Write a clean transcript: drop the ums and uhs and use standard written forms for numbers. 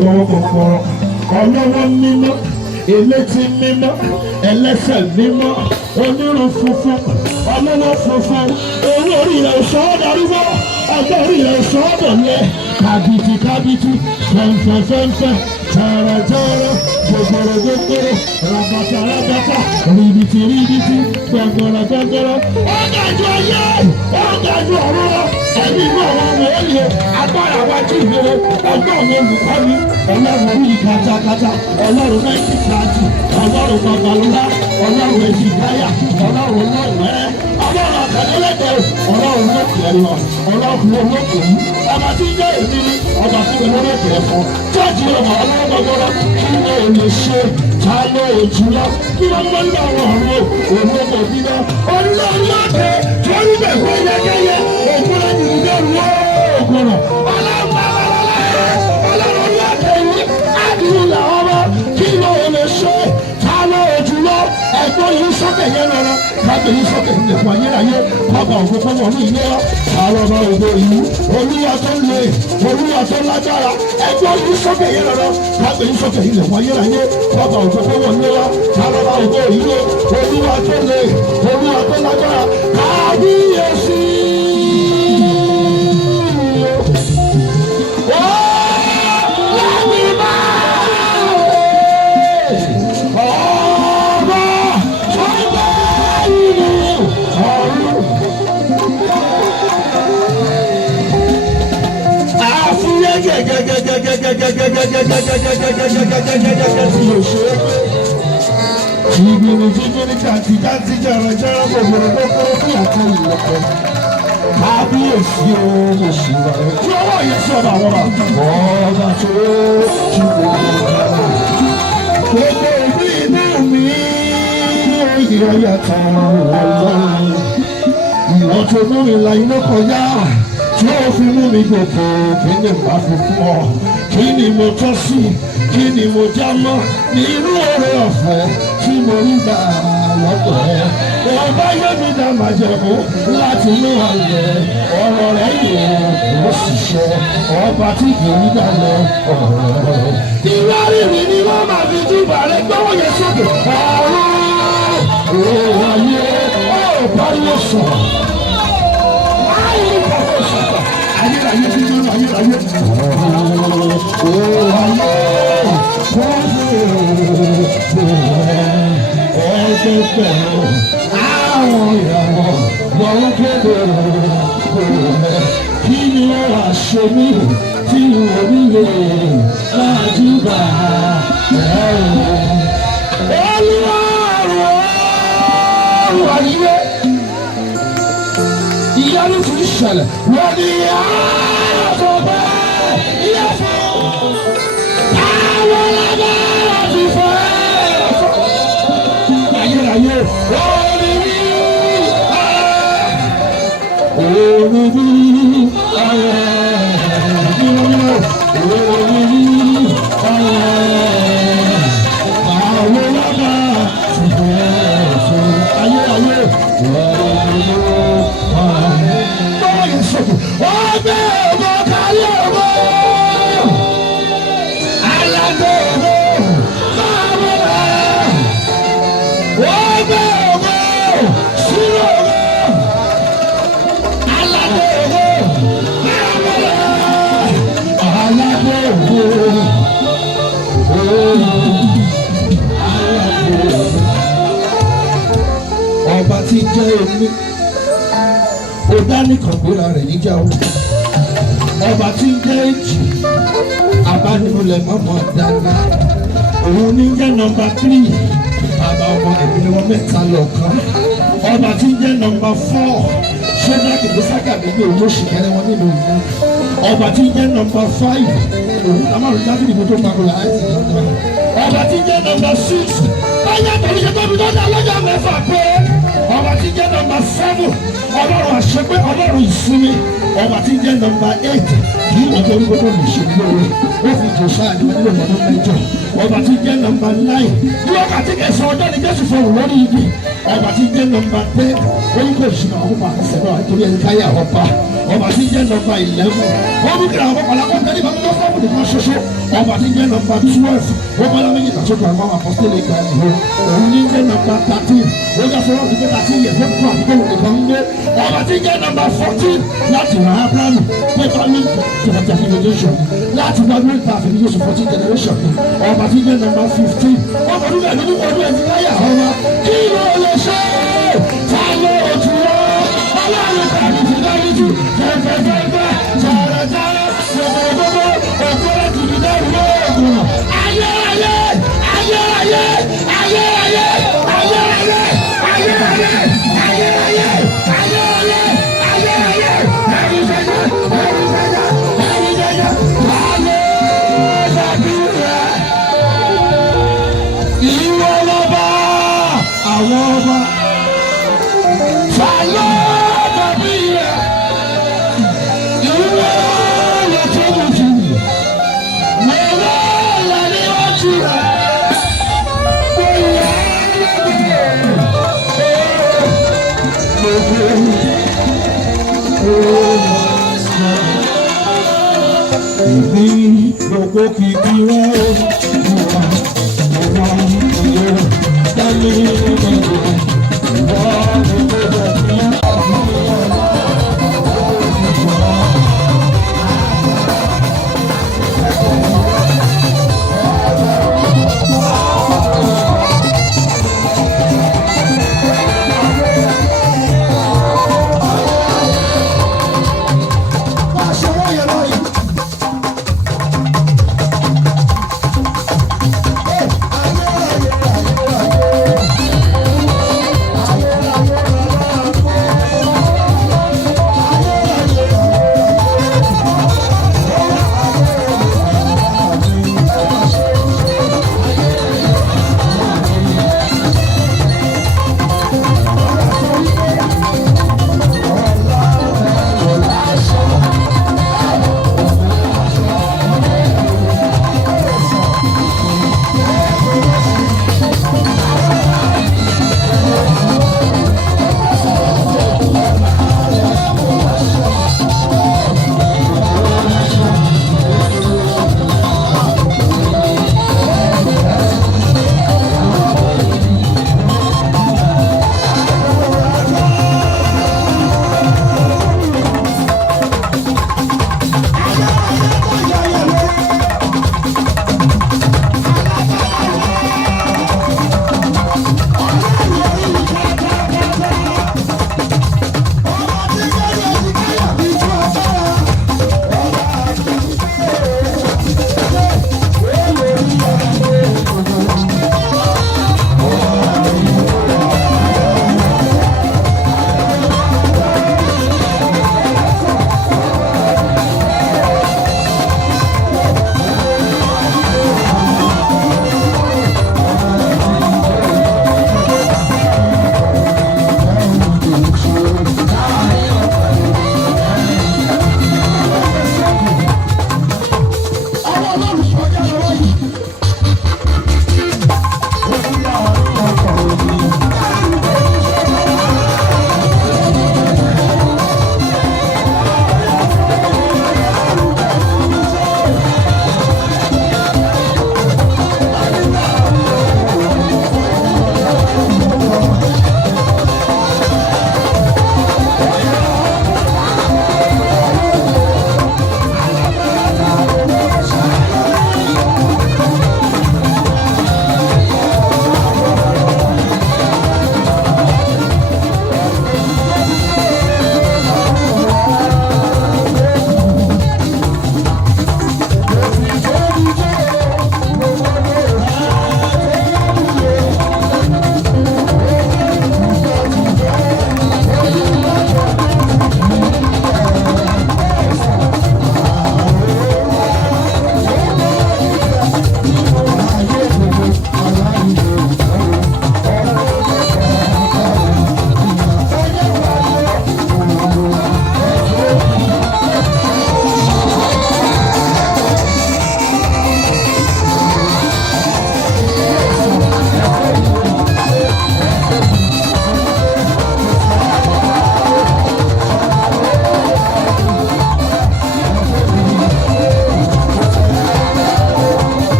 ọlọ́wọ́ kọ̀ọ̀kọ̀rọ̀ ọlọ́wọ́ mímọ́ elétí mímọ́ ẹlẹ́sẹ̀ mímọ́ onírun funfun ọlọ́wọ́ funfun owó orí rẹ̀ sọ ọ́ darúgbó ọjọ́ orí rẹ̀ sọ ọ́ bọ̀lẹ́ kàbìtì kàbìtì fẹ̀ǹfẹ̀fẹ̀ǹfẹ̀ tẹ̀rẹ̀tẹ̀rẹ̀ gbogbooro rabata rabata ribiti ribiti gbọ̀ngọ̀rọ̀ gbọ̀ngọ̀rọ̀ ọ̀gájú ayé ọ̀gájú ọ̀rọ̀ ẹ̀mí inú àwọn ọmọ ẹ̀yẹ agbára wájú ìwé ọjọ́ àwọn olùkọ́ni ọlọ́run orí katakata ọlọ́run náìtì fúláàtì ọlọ́run babalọ́lá ọlọ́run èjìkáyà ọlọ́run náìwẹ́rẹ́ ọlọ́run àkàdélẹ́gbẹ̀ ọlọ́run lókèèrè ọlọ́run olókèèrè ọba tí ń jẹ́ èmi ní ọba tí mo lórí ẹ̀kẹ́ fún jọ́ọ̀jì ọmọ ọlọ́run gbọ́gbọ́rọ́ kí ló lè ṣe ta ló jùlọ kí wọ́n mọ́ nígbà wọn ọ̀run òun ó kò bímọ olórí ọ̀kẹ́ torí bẹ̀ fún yẹ́kẹ́yẹ́ òkúra jù lẹ́rù ọ̀gbọ̀nà ọlọ́run ọ̀kẹ́ yìí àdúrà làwọn ọmọ kí ló lè ṣe ta ló jùlọ ẹ̀gbọ́n yìí sọ́kẹ̀ yẹn lọ́rọ́ kábẹ̀ yìí sọ́kẹ̀ yìí lẹ̀kọ́ ayérayé kọ́ba òfófó wọn ní ilé àwọn ọmọ ògbó yìí olúwa tó lè olúwa tó lágbára ẹ̀gbọ́n yìí sọ́kẹ̀ yẹn lọ́rọ́ kábẹ̀ yìí sọ́kẹ̀ yìí lẹ̀kọ́ ayérayé kọ́ba òfófó wọn ní ilé àwọn ọmọ ògbó yìí olúwa tó lè olúwa tó lágbára kábíyèsí. Jìbìrì kàtì kàtì jẹrẹ jẹrẹ gbogbo gbogbo bí àti ìlẹ̀kẹ̀. Kábíyèsí o mo sì wà rẹ̀. Tí ọwọ́ yìí sọ̀rọ̀ àwọn ọba. Ọba tó ti wò ó. Gbogbo ìbí inú mi ìyá yàtọ̀ ọlọ́run. Ìwọ́n tó mú mi la iná kọjá. Tí ó fi mú mi gòkè kí ni màá fi fún ọ. Kí ni mo tọ́ sí? Kí ni mo já mọ́? Ní irú oore ọ̀fẹ́ tí mo rí gbà lọ́dọ̀ ẹ̀. Ọba yóò mi dá màjẹ̀mú láti inú àlẹ́. Ọ̀rọ̀ rẹ̀ yẹ ó sì ṣe. Ọba tí kì í dalẹ̀ ọ̀rọ̀ rẹ̀. Ìwà rírì ni wọ́n máa fi túbà rẹ̀ gbọ́wọ́ yẹn sókè. Ọ̀rọ̀ ayé ó pariwo sọ̀rọ̀. Ayérayé ti dúró ayérayé. Àwọn ìyàwó wọ́n kéde kí ni ó wà ṣe mí tí orílẹ̀ máa júbà Olúwa ayé ìyanu ti ń ṣẹlẹ̀ wọ́n ní àtọ̀gbẹ́ ìyá fún àwọn ọlọ́gbẹ́ ti fẹ́ ayérayé olùbí ayé ìdíwọ́nà olùbí ayé àwọn ọlọ́gbẹ́ ti fẹ́ ayérayé olùbí. Ọbẹ̀ ọmọ káyọ̀ ọmọ alágbó ọmọ máa wọ̀ ẹ́. Ọbẹ̀ ọmọ sírò ọmọ alágbó ọmọ máa wọ̀ ẹ́. Alágbó ọmọ ọba tí ń jẹ́ omi. Ó dání kọ̀gbóra rẹ̀ níjà o. Ọba tí ń jẹ́ èjì, abánimúlẹ̀ mọ́mọ́ dáná. Òun ní jẹ́ nọ́mbà 3, bàbá ọmọ ẹ̀mí ni wọ́n mẹ́ta lọ́kàn. Ọba tí ń jẹ́ nọ́mbà 4, ṣẹ́dá kìlósákà gbogbo òun oṣù kẹrẹ wọn nínú ìlú. Ọba tí ń jẹ́ nọ́mbà 5, òun amárùn dábìlì tó pàgọ́ láti lọ́kàn. Ọba tí ń jẹ́ nọ́mbà 6, báyà tó ń ṣe tóbi tó dá lọ́jọ́ mẹ́fà pé. Ọba tí ń jẹ́ nọ́mbà 7, ọlọ́run àṣepé ọlọ́run ìsinmi. Ọba tí ń jẹ́ nọ́mbà 8, kì í wọ́n tó ń gbọ́dọ̀ lè ṣe lóore. Ó fi jò sáà ní ọdún ọdún mẹ́jọ. Ọba tí ń jẹ́ nọ́mbà 9, ní wákàtí kẹsàn-án ọjọ́ ni Jésù fọ̀rọ̀ lórí igi. Ọba tí ń jẹ́ nọ́mbà 10, ó ní kò ṣìnà ọ̀hún máa ń sẹ̀rọ̀ àtúnyẹ̀ ní káyà ọba. ọba tí ń jẹ́ nọ́mbà 11 wọ́n mú kíra àwọn ọ̀pọ̀lọpọ̀ tẹ́lẹ̀ ìbámu lọ́sọ̀ fún ìkan ṣoṣo ọba tí ń jẹ́ nọ́mbà 12 ó bá lọ́mọ yìí tàṣọ́tò àwọn apọ́sítélì kan nìyó òun ní jẹ́ nọ́mbà 13 ó jẹ́ sọ́wọ́n ti pé 13 yẹ̀ fún àdúgbò nìkan ń gbé ọba tí ń jẹ́ nọ́mbà 14 láti rà ábúrámù pé bámi tìrẹ̀tì àfihàn láti wá ní ìta àfihàn Jésù 14 generation ọba tí ń jẹ́ nọ́mbà 15 ọba tí ń jẹ́ nínú ọdún ẹ̀sìn láyà ọba kí ló lè ṣe ta ló ojú lọ ọlọ́run tàbí ti dáríjì fẹ́fẹ́fẹ́fẹ́ jàrẹ̀jàrẹ̀ gbogbogbò òkúrẹ́ ti di dẹ́rù lóògùn ayérayé ayérayé ayérayé ayérayé ayérayé ayérayé ayérayé ayérayé ẹ̀rùsẹ̀jẹ̀ ẹ̀rùsẹ̀jẹ̀ ẹ̀rùsẹ̀jẹ̀ láyé ṣàdúrà ìwọ lọ́ba àwọn ọba ṣàlọ́ tàbí rẹ̀ ìwọ lọ tó mú jù lọ́wọ́ lọ ní ojú rẹ̀ bóyá ìbí gbogbo kìkì rẹ̀ ó wà ìyẹn dání gbogbo ìwọ.